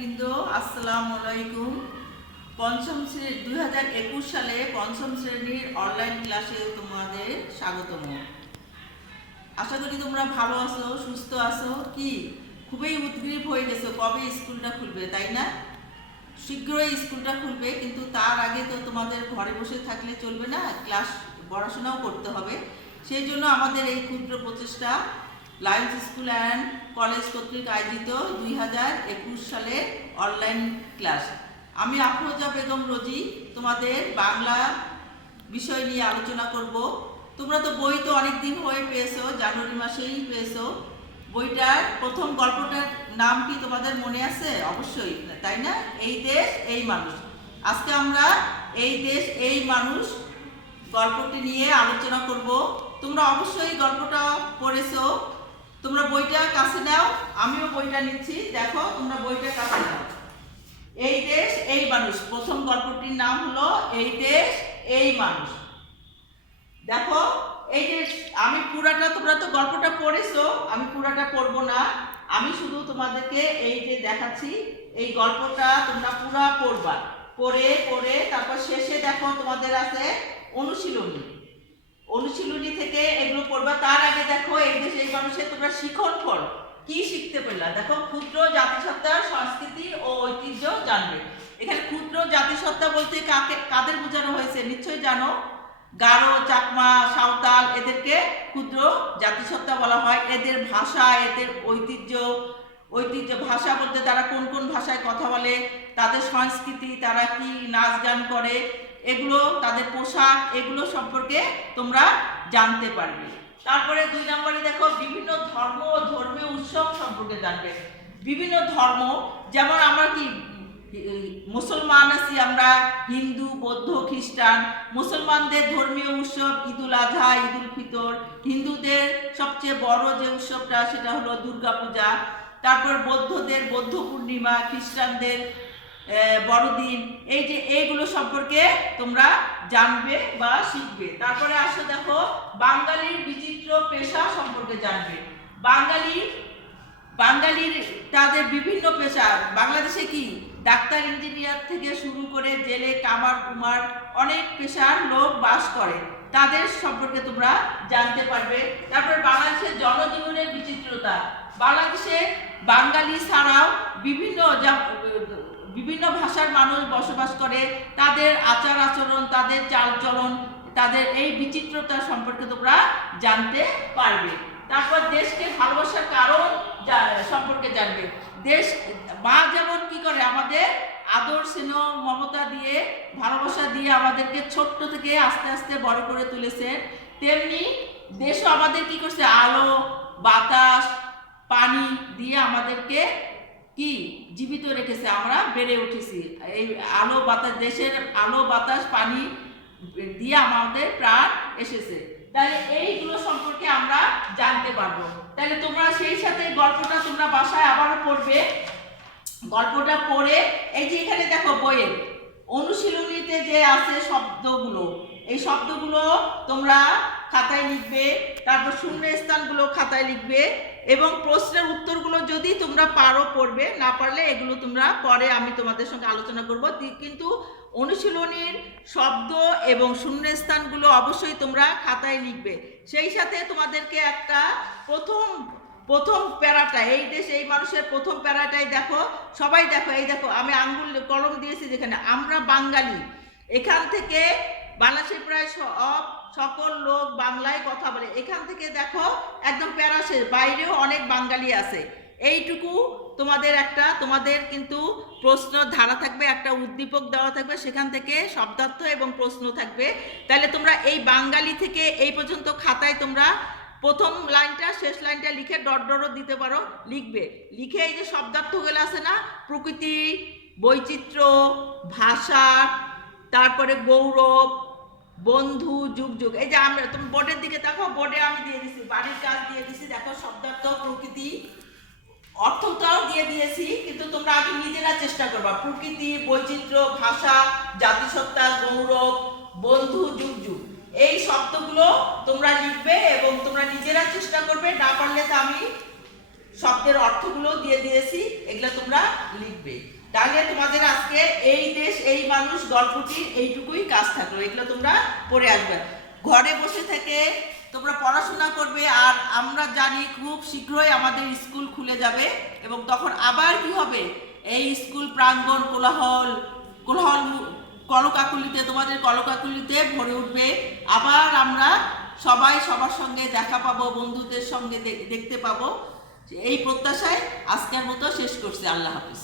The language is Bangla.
শিক্ষার্থীবৃন্দ, আসসালামু আলাইকুম। পঞ্চম শ্রেণী 2021 সালে পঞ্চম শ্রেণীর অনলাইন ক্লাসে তোমাদের স্বাগতম। আশা করি তোমরা ভালো আছো, সুস্থ আছো। কি খুবই উদ্গ্রীব হয়ে গেছো কবে স্কুলটা খুলবে, তাই না? শীঘ্রই স্কুলটা খুলবে, কিন্তু তার আগে তো তোমাদের ঘরে বসে থাকলে চলবে না, ক্লাস পড়াশোনাও করতে হবে। সেই জন্য আমাদের এই ক্ষুদ্র প্রচেষ্টা লায়ন্স স্কুল অ্যান্ড কলেজ কর্তৃক আয়োজিত 2021 সালের অনলাইন ক্লাস। আমি আফরোজা বেগম রোজি তোমাদের বাংলা বিষয় নিয়ে আলোচনা করব। তোমরা তো বই তো অনেক দিন হয়ে পেয়েছো, জানুয়ারি মাসেই পেয়েছো। বইটার প্রথম গল্পটার নাম কি তোমাদের মনে আছে? অবশ্যই, তাই না? এই দেশ এই মানুষ। আজকে আমরা এই দেশ এই মানুষ গল্পটি নিয়ে আলোচনা করব। তোমরা অবশ্যই গল্পটা পড়েছো। তোমরা বইটা কাছে নাও, আমিও বইটা নিচ্ছি। দেখো, তোমরা বইটা কাছে নাও। এই দেশ এই মানুষ, প্রথম গল্পটির নাম হলো এই দেশ এই মানুষ। দেখো, এই যে আমি পুরাটা, তোমরা তো গল্পটা পড়েছো, আমি পুরাটা পড়বো না। আমি শুধু তোমাদেরকে এই যে দেখাচ্ছি, এই গল্পটা তোমরা পুরা পড়বা। পড়ে পড়ে তারপর শেষে দেখো তোমাদের আছে অনুশীলনী। অনুশীলনী থেকে এগুলো পড়বা। তার আগে দেখো এই দেশ এই মানুষের তোমরা শিখন ফল কি শিখতে পেলা। দেখো, ক্ষুদ্র জাতিসত্তার সংস্কৃতি ও ঐতিহ্য জানবে। এখানে ক্ষুদ্র জাতিসত্তা বলতে কাদের বোঝানো হয়েছে নিশ্চয়ই জানো। গারো, চাকমা, সাঁওতাল, এদেরকে ক্ষুদ্র জাতিসত্তা বলা হয়। এদের ভাষা, এদের ঐতিহ্য ভাষা বলতে তারা কোন কোন ভাষায় কথা বলে, তাদের সংস্কৃতি, তারা কি নাচ গান করে, এগুলো, তাদের পোশাক, এগুলো সম্পর্কে তোমরা জানতে পারবে। তারপরে 2 নম্বরে দেখো বিভিন্ন ধর্ম ও ধর্মীয় উৎসব সম্পর্কে জানবে। বিভিন্ন ধর্ম, যেমন আমরা কি মুসলমান আছি, আমরা হিন্দু, বৌদ্ধ, খ্রিস্টান। মুসলমানদের ধর্মীয় উৎসব ঈদুল আজহা, ঈদুল ফিতর। হিন্দুদের সবচেয়ে বড় যে উৎসবটা সেটা হলো দুর্গা পূজা। তারপর বৌদ্ধদের বৌদ্ধ পূর্ণিমা, খ্রিস্টানদের বড়দিন। এই যে এইগুলো সম্পর্কে তোমরা জানবে বা শিখবে। তারপরে আসো দেখো বাঙালির বিচিত্র পেশা সম্পর্কে জানবে। বাঙালির তাদের বিভিন্ন পেশা। বাংলাদেশে কি ডাক্তার, ইঞ্জিনিয়ার থেকে শুরু করে জেলে, কামার, কুমার, অনেক পেশার লোক বাস করে, তাদের সম্পর্কে তোমরা জানতে পারবে। তারপর বাংলাদেশের জনজীবনের বিচিত্রতা। বাংলাদেশে বাঙালি ছাড়াও বিভিন্ন ভাষার মানুষ বসবাস করে, তাদের আচার আচরণ, তাদের চালচলন, তাদের এই বিচিত্রতা সম্পর্কে তোমরা জানতে পারবে। তারপর দেশকে ভালোবাসার কারণ সম্পর্কে জানবে। দেশ মা যেমন কি করে আমাদের আদর, স্নেহ, মমতা দিয়ে, ভালোবাসা দিয়ে আমাদেরকে ছোট্ট থেকে আস্তে আস্তে বড় করে তুলেছেন, তেমনি দেশও আমাদের কি করছে, আলো, বাতাস, পানি দিয়ে আমাদেরকে কি জীবিত রেখেছে, আমরা বেড়ে উঠেছি। এই আলো বাতাস, দেশের আলো বাতাস পানি দিয়ে আমাদের প্রাণ এসেছে। তাহলে এইগুলো সম্পর্কে আমরা জানতে পারবো। তাহলে তোমরা সেই সাথে গল্পটা তোমরা বাসায় আবারও পড়বে। গল্পটা পড়ে এই যে এখানে দেখো বইয়ের অনুশীলনীতে যে আছে শব্দগুলো, এই শব্দগুলো তোমরা খাতায় লিখবে। তারপর শূন্য স্থানগুলো খাতায় লিখবে এবং প্রশ্নের উত্তরগুলো যদি তোমরা পারো পড়বে, না পারলে এগুলো তোমরা পরে আমি তোমাদের সঙ্গে আলোচনা করব। কিন্তু অনুশীলনীর শব্দ এবং শূন্যস্থানগুলো অবশ্যই তোমরা খাতায় লিখবে। সেই সাথে তোমাদেরকে একটা প্রথম প্যারাটা, এই দেশ এই মানুষের প্রথম প্যারাটাই দেখো, সবাই দেখো, এই দেখো আমি আঙ্গুল কলম দিয়েছি যেখানে আমরা বাঙালি। এখান থেকে বাংলাদেশের প্রায় সকল লোক বাংলায় কথা বলে। এখান থেকে দেখো একদম প্যারাসের বাইরেও অনেক বাঙালি আছে। এইটুকু তোমাদের কিন্তু প্রশ্ন ধারা থাকবে, একটা উদ্দীপক দেওয়া থাকবে, সেখান থেকে শব্দার্থ এবং প্রশ্ন থাকবে। তাহলে তোমরা এই বাঙালি থেকে এই পর্যন্ত খাতায় তোমরা প্রথম লাইনটা শেষ লাইনটা লিখে ডট ডটও দিতে পারো, লিখবে। লিখে এই যে শব্দার্থগুলো আছে না, প্রকৃতি, বৈচিত্র্য, ভাষা, তারপরে গৌরব, বন্ধু, যুগ যুগ, এই যে আমরা, তুমি বোর্ডের দিকে দেখো, বোর্ডে আমি দিয়ে দিছি, বাড়ির কাজ দিয়ে দিছি। দেখো শব্দার্থ, প্রকৃতি, অর্থটাও দিয়ে দিয়েছি, কিন্তু তোমরা আগে নিজেরা চেষ্টা করবা। প্রকৃতি, বৈচিত্র্য, ভাষা, জাতিসত্তা, গৌরব, বন্ধু, যুগ যুগ, এই শব্দগুলো তোমরা লিখবে এবং তোমরা নিজেরা চেষ্টা করবে। না পারলে তো আমি শব্দের অর্থগুলো দিয়ে দিয়েছি, এগুলো তোমরা লিখবে। তাহলে তোমাদের আজকে এই দেশ এই মানুষ গল্পটির এইটুকুই কাজ থাকলো, এগুলো তোমরা পড়ে আসবে। ঘরে বসে থেকে তোমরা পড়াশোনা করবে, আর আমরা জানি খুব শীঘ্রই আমাদের স্কুল খুলে যাবে এবং তখন আবার কি হবে, এই স্কুল প্রাঙ্গণ কোলাহল কলকাকলিতে, তোমাদের কলকাকলিতে ভরে উঠবে। আবার আমরা সবাই সবার সঙ্গে দেখা পাবো, বন্ধুদের সঙ্গে দেখতে পাবো। এই প্রত্যাশায় আজকের মতো শেষ করছি। আল্লাহ হাফিজ।